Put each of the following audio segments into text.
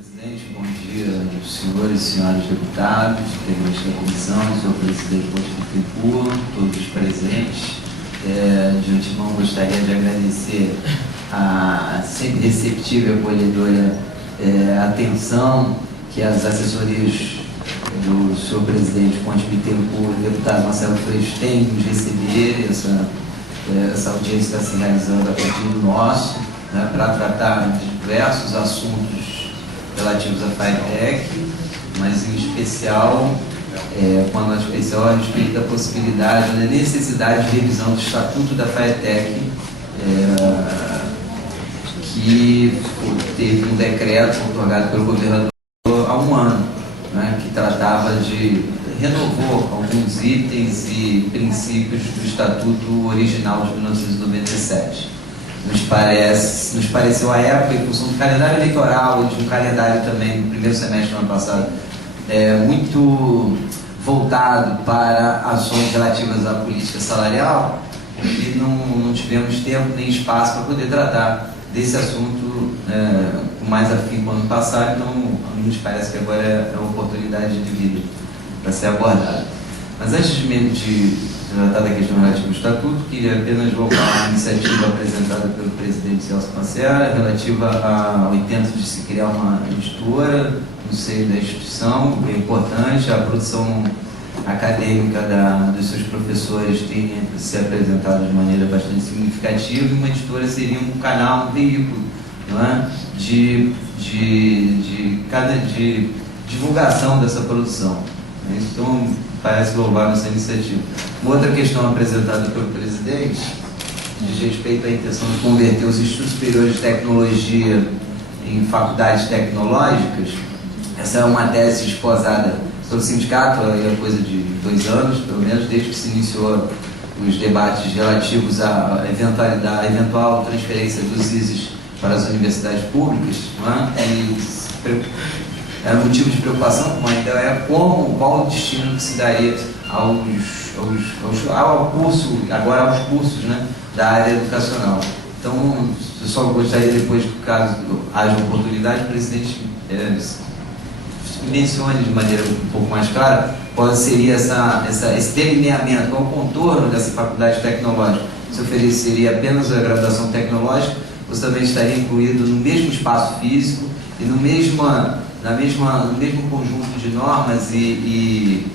Presidente, bom dia, senhores e senhoras deputados, integrantes da comissão, senhor presidente Posto todos os presentes. De antemão, gostaria de agradecer a sempre receptiva e acolhedora atenção que as assessorias do senhor presidente Ponte Bittencourt e o deputado Marcelo Freixo têm nos receber. Essa audiência está se realizando a pedido nosso, né, para tratar de diversos assuntos relativos à FATEC, mas em especial, com a nota especial a respeito da possibilidade, da necessidade de revisão do Estatuto da FATEC, que teve um decreto otorgado pelo governador há um ano, né, que renovou alguns itens e princípios do Estatuto original de 1997. Nos pareceu à época, em função do calendário eleitoral e de um calendário também no primeiro semestre do ano passado, muito voltado para ações relativas à política salarial, e não tivemos tempo nem espaço para poder tratar desse assunto com mais afinco ano passado. Então nos parece que agora é uma oportunidade de vida para ser abordada. Mas antes de tratar da questão relativa ao Estatuto, queria apenas voltar à iniciativa apresentada pelo presidente Celso Panseira, relativa ao intento de se criar uma editora no seio da instituição, que é importante. A produção acadêmica dos seus professores tem se apresentado de maneira bastante significativa, e uma editora seria um canal, um veículo, não é? de divulgação dessa produção. Então, parece louvável essa iniciativa. Uma outra questão apresentada pelo presidente diz respeito à intenção de converter os Institutos Superiores de Tecnologia em faculdades tecnológicas. Essa é uma tese esposada pelo sindicato há coisa de 2 anos, pelo menos, desde que se iniciou os debates relativos à eventual transferência dos ISES para as universidades públicas, não é? Era motivo de preocupação, como ainda é, qual o destino que se daria ao curso, agora aos cursos, né, da área educacional. Então, eu só gostaria, depois, caso haja oportunidade, o presidente mencione de maneira um pouco mais clara qual seria esse delineamento, qual o contorno dessa faculdade tecnológica. Se ofereceria apenas a graduação tecnológica, você também estaria incluído no mesmo espaço físico e no mesmo conjunto de normas e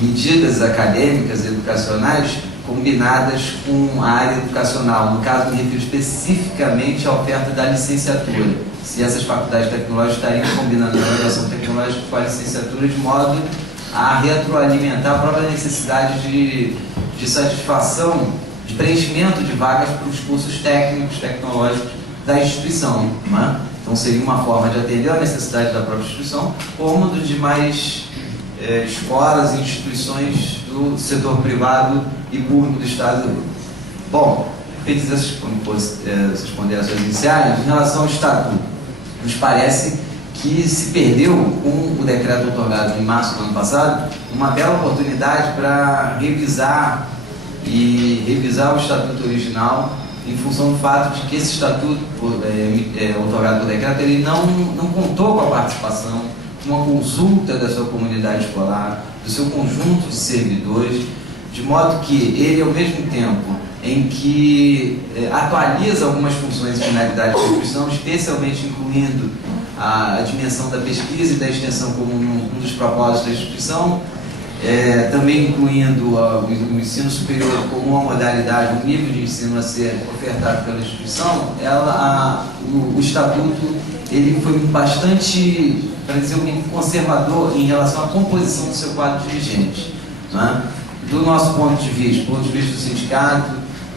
medidas acadêmicas e educacionais combinadas com a área educacional. No caso, me refiro especificamente à oferta da licenciatura. Se essas faculdades tecnológicas estariam combinando a graduação tecnológica com a licenciatura, de modo a retroalimentar a própria necessidade de satisfação, de preenchimento de vagas para os cursos técnicos, tecnológicos da instituição, não é? Então seria uma forma de atender a necessidade da própria instituição, como dos demais escolas e instituições do setor privado e público do Estado. Bom, feitas essas ponderações iniciais, em relação ao Estatuto, nos parece que se perdeu, com o decreto otorgado em março do ano passado, uma bela oportunidade para revisar o Estatuto original, em função do fato de que esse Estatuto otorgado por decreto, ele não contou com a participação, com uma consulta da sua comunidade escolar, do seu conjunto de servidores, de modo que ele, ao mesmo tempo em que atualiza algumas funções e finalidades da instituição, especialmente incluindo a dimensão da pesquisa e da extensão como um dos propósitos da instituição, também incluindo o ensino superior como uma modalidade, um nível de ensino a ser ofertado pela instituição. O Estatuto ele foi bastante, para dizer conservador em relação à composição do seu quadro dirigente, né? Do nosso ponto de vista do sindicato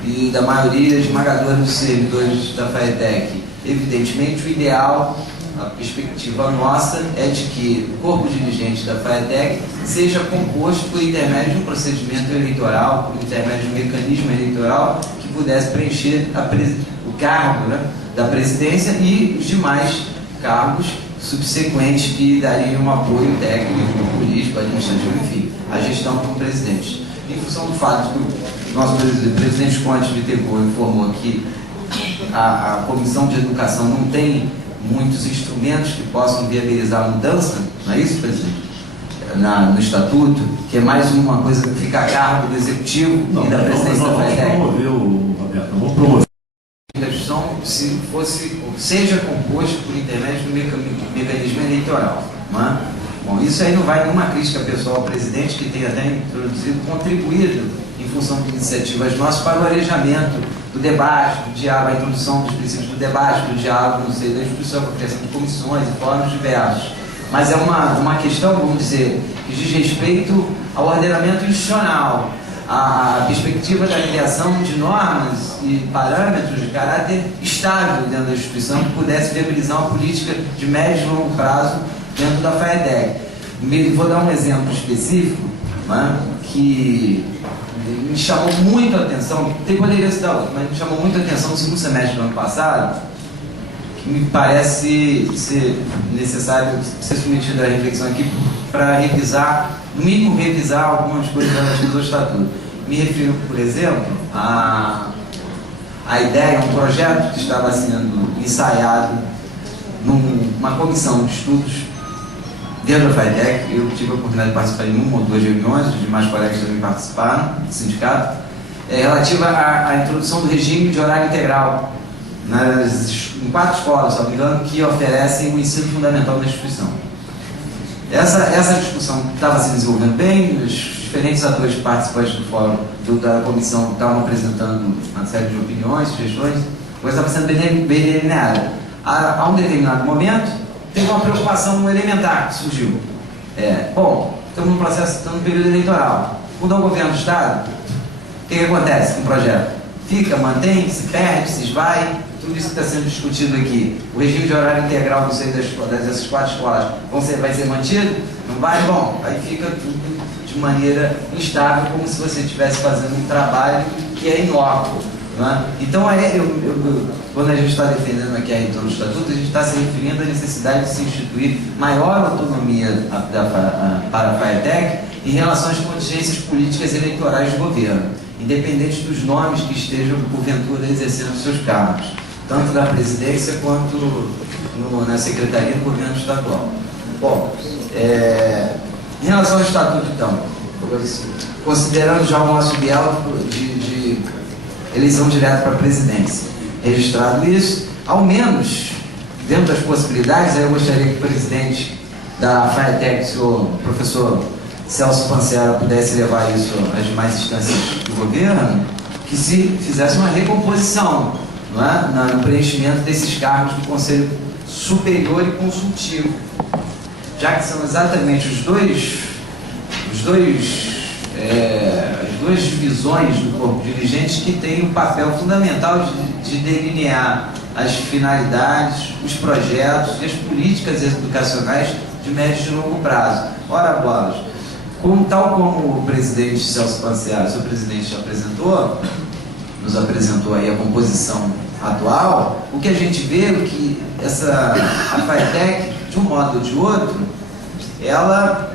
e da maioria esmagadora dos servidores da FATEC, evidentemente o ideal, a perspectiva nossa, é de que o corpo dirigente da FATEC seja composto por intermédio de um procedimento eleitoral, por intermédio de um mecanismo eleitoral que pudesse preencher o cargo, né, da presidência e os demais cargos subsequentes que dariam um apoio técnico, político, administrativo, enfim, à gestão como presidente. Em função do fato que o nosso presidente Ponte Bittencourt informou que a Comissão de Educação não tem muitos instrumentos que possam viabilizar a mudança, não é isso, presidente? No Estatuto, que é mais uma coisa que fica a cargo do Executivo e da presidência da FATEC. Vamos promover, Roberto, vamos promover. A discussão, se fosse, seja composto por intermédio do mecanismo eleitoral, não é? Bom, isso aí não vai nenhuma crítica pessoal ao presidente, que tem até introduzido, contribuído em função de iniciativas nossas para o arejamento do debate, do diálogo, a introdução dos princípios do debate, do diálogo no seio da instituição, com a criação de comissões e fóruns diversos. Mas é uma questão, vamos dizer, que diz respeito ao ordenamento institucional, a perspectiva da criação de normas e parâmetros de caráter estável dentro da instituição que pudesse viabilizar uma política de médio e longo prazo dentro da FATEC. Vou dar um exemplo específico, né, que me chamou muito a atenção, poderia citar outro, mas me chamou muito a atenção no segundo semestre do ano passado, que me parece ser necessário ser submetido à reflexão aqui para revisar, no mínimo revisar algumas coisas relativas ao Estatuto. Me refiro, por exemplo, a ideia, um projeto que estava sendo ensaiado numa comissão de estudos dentro da FATEC. Eu tive a oportunidade de participar em uma ou duas reuniões, os demais colegas também participaram, do sindicato, relativa à introdução do regime de horário integral em 4 escolas, se não me engano, que oferecem o ensino fundamental da instituição. Essa discussão estava se desenvolvendo bem, os diferentes atores participantes do fórum, da comissão, estavam apresentando uma série de opiniões, sugestões, a coisa estava sendo bem delineada. A um determinado momento, teve uma preocupação elementar que surgiu. Bom, estamos num processo, estamos no período eleitoral. Mudou o governo do Estado, o que acontece com o projeto? Fica, mantém, se perde, se esvai, tudo isso que está sendo discutido aqui. O regime de horário integral no seio dessas 4 escolas vai ser mantido? Não vai? Bom, aí fica tudo de maneira instável, como se você estivesse fazendo um trabalho que é inócuo. Né? Então, quando a gente está defendendo aqui a revisão do Estatuto, a gente está se referindo à necessidade de se instituir maior autonomia para a FATEC em relação às contingências políticas eleitorais do governo, independente dos nomes que estejam, porventura, exercendo seus cargos, tanto na presidência quanto na secretaria do governo estadual. Bom, em relação ao Estatuto, então, considerando já o nosso diálogo de eleição direta para a presidência, registrado isso, ao menos, dentro das possibilidades, aí eu gostaria que o presidente da FATEC, o senhor professor Celso Pancera, pudesse levar isso às demais instâncias do governo, que se fizesse uma recomposição, não é? No preenchimento desses cargos do Conselho Superior e Consultivo, já que são exatamente as duas divisões do corpo dirigente que têm o papel fundamental de delinear as finalidades, os projetos e as políticas educacionais de médio e longo prazo. Ora, bolas, tal como o presidente Celso Pancera, seu presidente, nos apresentou aí a composição atual, o que a gente vê é que a FATEC, de um modo ou de outro, ela,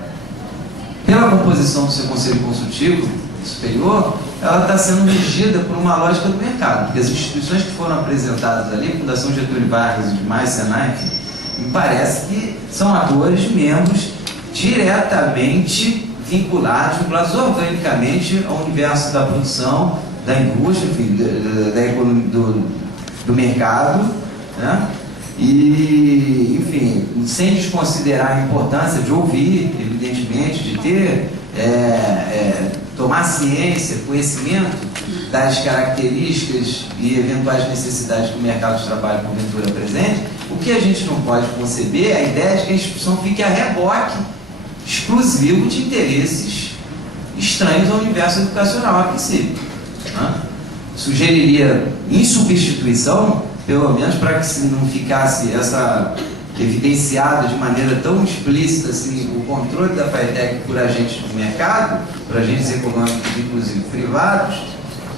pela composição do seu Conselho Consultivo Superior, ela está sendo regida por uma lógica do mercado, porque as instituições que foram apresentadas ali, Fundação Getúlio Vargas e demais, Senai, me parece que são atores, membros diretamente vinculados organicamente ao universo da produção, da indústria, enfim, do mercado, né? E, enfim, sem desconsiderar a importância de ouvir, evidentemente, de ter, tomar ciência, conhecimento das características e eventuais necessidades que o mercado de trabalho porventura apresente. O que a gente não pode conceber é a ideia de que a instituição fique a reboque exclusivo de interesses estranhos ao universo educacional a princípio. Né? Sugeriria, em substituição, pelo menos para que não ficasse evidenciado de maneira tão explícita assim, o controle da FATEC por agentes do mercado, por agentes econômicos, inclusive privados,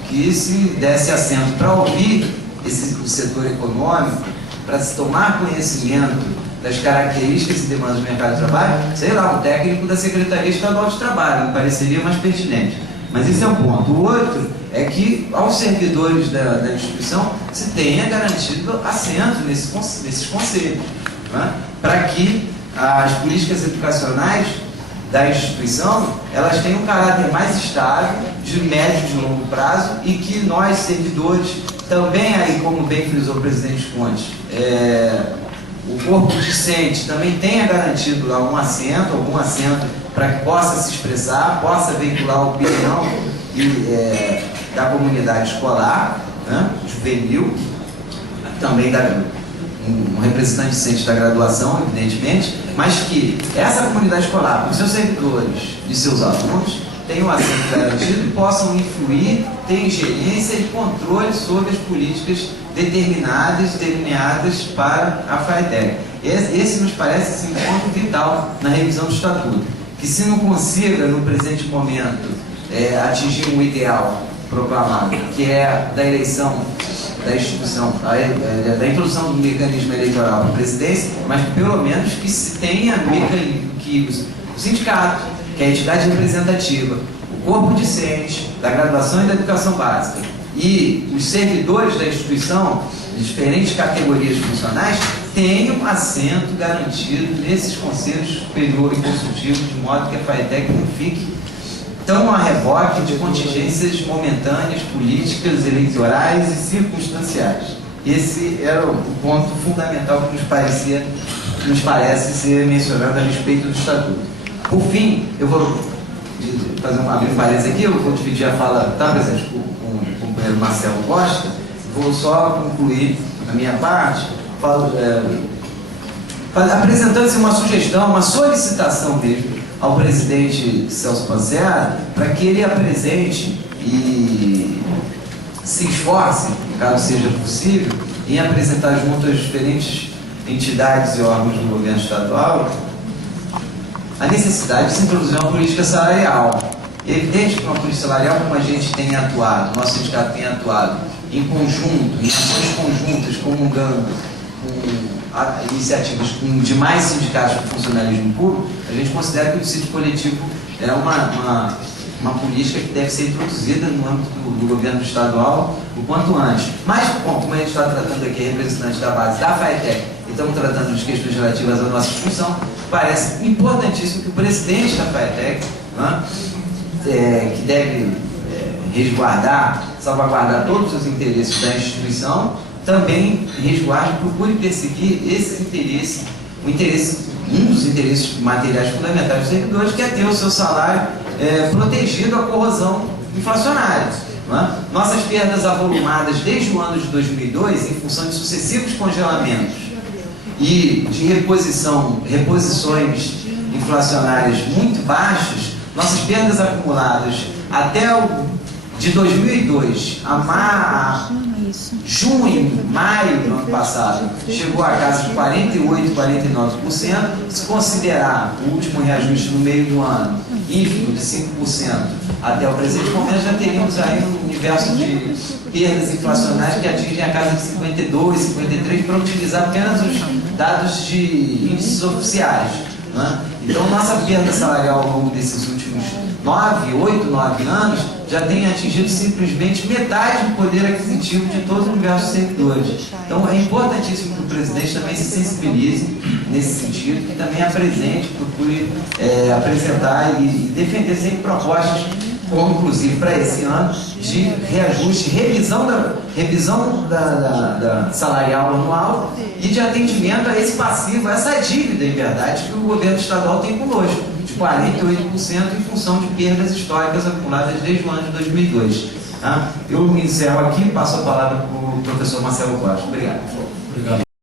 que se desse assento para ouvir o setor econômico, para se tomar conhecimento das características e demandas do mercado de trabalho, sei lá, um técnico da Secretaria Estadual de Trabalho, me pareceria mais pertinente. Mas esse é um ponto. O outro é que aos servidores da instituição se tenha garantido assento nesses conselhos, né? Para que as políticas educacionais da instituição elas tenham um caráter mais estável, de médio e de longo prazo, e que nós, servidores, também aí, como bem frisou o presidente Conte, o corpo discente também tenha garantido algum assento para que possa se expressar, possa veicular a opinião da comunidade escolar, né, juvenil, também um representante discente da graduação, evidentemente, mas que essa comunidade escolar, com seus servidores e seus alunos, tenham assento garantido e possam influir, ter ingerência e controle sobre as políticas determinadas, delineadas para a FATEC. Esse nos parece assim, um ponto vital na revisão do Estatuto, que se não consiga, no presente momento, atingir um ideal proclamado, que é da eleição da instituição, da introdução do mecanismo eleitoral para a presidência, mas pelo menos que se tenha que o sindicato, que é a entidade representativa, o corpo discente da graduação e da educação básica e os servidores da instituição, de diferentes categorias funcionais, tenham assento garantido nesses conselhos superior e consultivos, de modo que a FATEC não fique tão a reboque de contingências momentâneas, políticas, eleitorais e circunstanciais. Esse era o ponto fundamental que nos parece ser mencionado a respeito do Estatuto. Por fim, eu vou abrir um parênteses aqui, eu vou dividir a fala, está presente com o companheiro Marcelo Costa, vou só concluir a minha parte, apresentando-se uma sugestão, uma solicitação mesmo, ao presidente Celso Panzera, para que ele apresente e se esforce, caso seja possível, em apresentar junto às diferentes entidades e órgãos do governo estadual a necessidade de se introduzir uma política salarial. É evidente que uma política salarial, como a gente tem atuado, nosso sindicato tem atuado em conjunto, em ações conjuntas, comungando com iniciativas com demais sindicatos de funcionalismo público, a gente considera que o dissídio coletivo é uma política que deve ser introduzida no âmbito do governo estadual o quanto antes. Mas, bom, como a gente está tratando aqui representantes da base da FATEC e estamos tratando de questões relativas à nossa função, parece importantíssimo que o presidente da FATEC, né, que deve resguardar, salvaguardar todos os interesses da instituição, também resguarde, procure perseguir esse interesse, um dos interesses materiais fundamentais dos servidores, que é ter o seu salário protegido à corrosão inflacionária. Né? Nossas perdas avolumadas desde o ano de 2002, em função de sucessivos congelamentos e de reposições inflacionárias muito baixas, nossas perdas acumuladas até de 2002 a junho, maio do ano passado, chegou a casa de 48%, 49%. Se considerar o último reajuste no meio do ano ínfimo de 5% até o presente momento, já teríamos aí um universo de perdas inflacionárias que atingem a casa de 52%, 53%, para utilizar apenas os dados de índices oficiais. Né? Então, nossa perda salarial ao longo desses últimos 8, 9 anos já tem atingido simplesmente metade do poder aquisitivo de todo o universo de servidores. Então, é importantíssimo que o presidente também se sensibilize nesse sentido, que também apresente, procure apresentar e defender sempre propostas, como inclusive para esse ano, de reajuste, revisão da salarial anual e de atendimento a esse passivo, a essa dívida, em verdade, que o governo estadual tem conosco, de 48% em função de perdas históricas acumuladas desde o ano de 2002. Tá? Eu me encerro aqui e passo a palavra para o professor Marcelo Costa. Obrigado. Obrigado.